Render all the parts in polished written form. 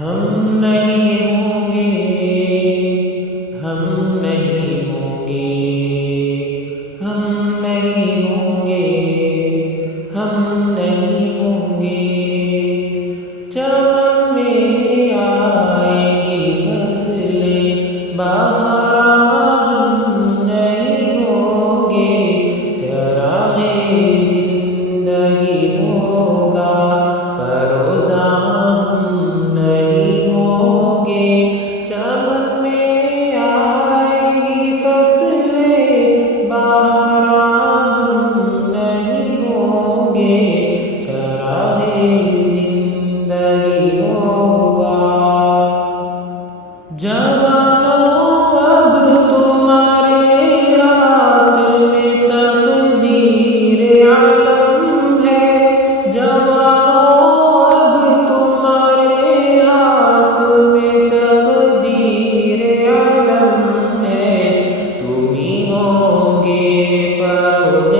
ہم نہیں ہوں گے، ہم نہیں ہوں گے، ہم نہیں ہوں گے، ہم نہیں ہوں گے۔ چمن میں آئے گی فصلیں بہارا، ہم نہیں ہوں گے۔ چراغ زندگی ہوگا فروزاں، ہم نہیں ہوں گے۔ چمن میں آئے گی فصلیں بہارا، ہم نہیں ہوں گے۔ چراغ زندگی ہوگا۔ جوانوں اب تمہارے ہاتھ میں تقدیر عالم ہے، جوانوں اب تمہارے ہاتھ میں تقدیر عالم ہے۔ تم ہی ہوں گے فروغ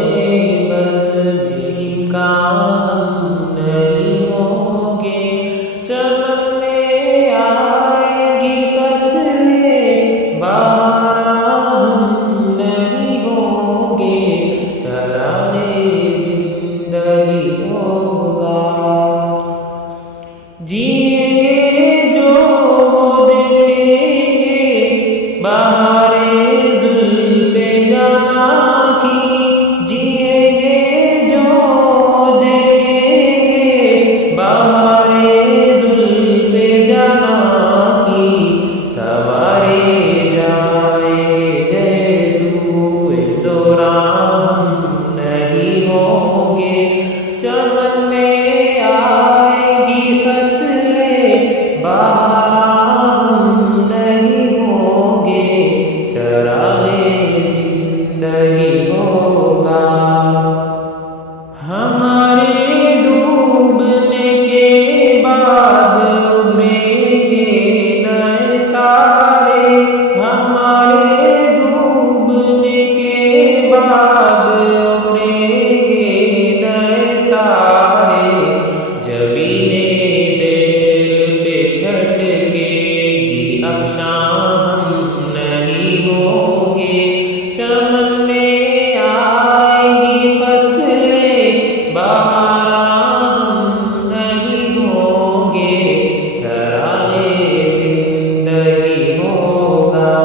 بزم کا، ہم نہیں ہوں گے۔ چمن میں آئے گی فصلیں بہارا، ہم نہیں ہوں گے۔ چراغ زندگی ہوگا۔ جئیں گے جو دیکھیں گے بہاریں زلف جاناں کی، جئیں گے جو دیکھیں گے بہاریں زلف جاناں کی۔ سنوارے جائیں گے سوئے دوران، ہم نہیں ہوں گے۔ چمن میں آئے گی فصلیں بہارا، ہم نہیں ہوں گے۔ چراغ زندگی ہوگا۔ ہمارے ڈوبنے کے بعد ابھریں گے نئے تارے، ہمارے ڈوبنے کے بعد ابھریں گے نئے تارے۔ جبینِ دیر پہ چھٹکے گی افشاں، ہم نہیں ہوں گے۔ چمن میں آئے گی فصلیں بہارا، ہم نہیں ہوں گے۔ چراغ زندگی ہوگا۔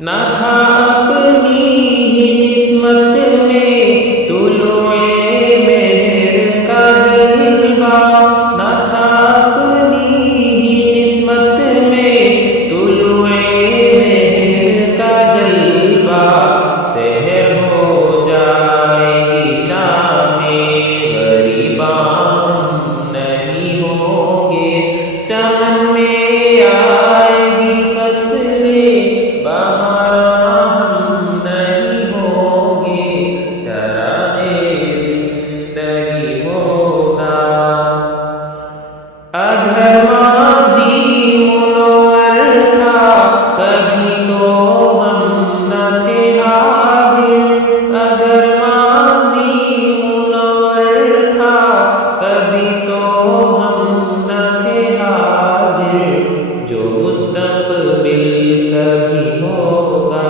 نہ تھا اپنی ہی قسمت میں طلوع مہر کا جلوہ، نہ تھا اپنی ہی قسمت میں طلوع مہر کا جلوہ۔ سحر ہو جائے گی شام غریباں، ہم نہیں ہوں گے۔ چمن میں آئے گی فصلیں بہارا، ہم نہیں ہوں گے۔ چراغ زندگی ہوگا۔ ادھر ماضی منور تھا کبھی تو ہم نہ تھے حاضر، ادھر ماضی منور تھا کبھی تو ہم نہ تھے حاضر۔ جو مستقبل کبھی ہوگا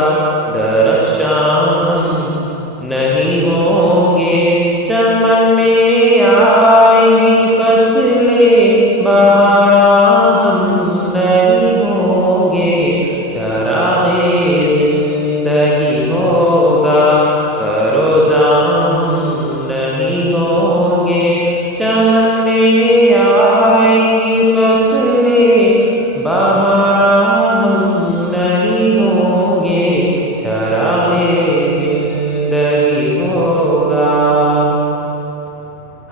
درخشاں، ہم نہیں ہوں گے۔ چمن میں آئے گی فصلیں بہارا، ہم نہیں ہوں گے۔ چراغ زندگی ہوگا فروزاں، ہم نہیں ہوں گے۔ چمن میں آئے گی فصلیں بہارا، ہم نہیں ہوں گے۔ چراغ زندگی ہوگا۔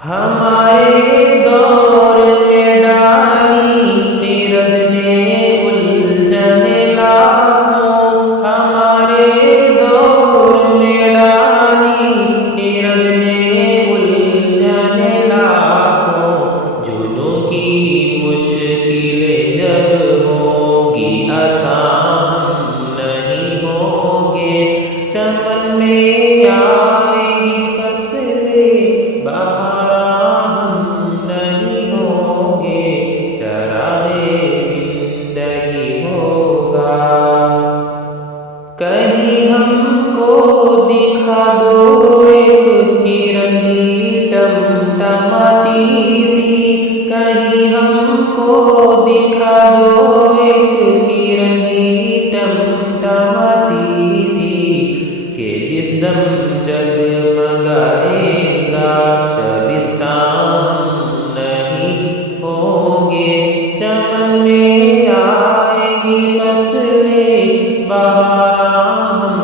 ہمارے دور میں ڈالی خرد نے الجھن لاکھوں، ہمارے دور میں ڈالی خرد نے الجھن لاکھوں۔ جنوں کی مشکلیں جب ہوں گی آسان، ہم نہیں ہوں گے۔ چمن میں آئے گی فصلیں بہارا، ہم نہیں ہوں گے۔ کہیں ہم کو دکھا دو ایک کرن ہی ٹمٹماتی سی کہ جس دم جگمگائے گا شبستان نہیں ہوں گے، چمن میں آئے گی فصلیں بہاراں ہم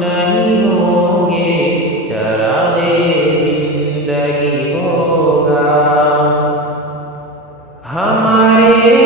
نہیں ہوں گے، چراغ زندگی ہوگا ہمارے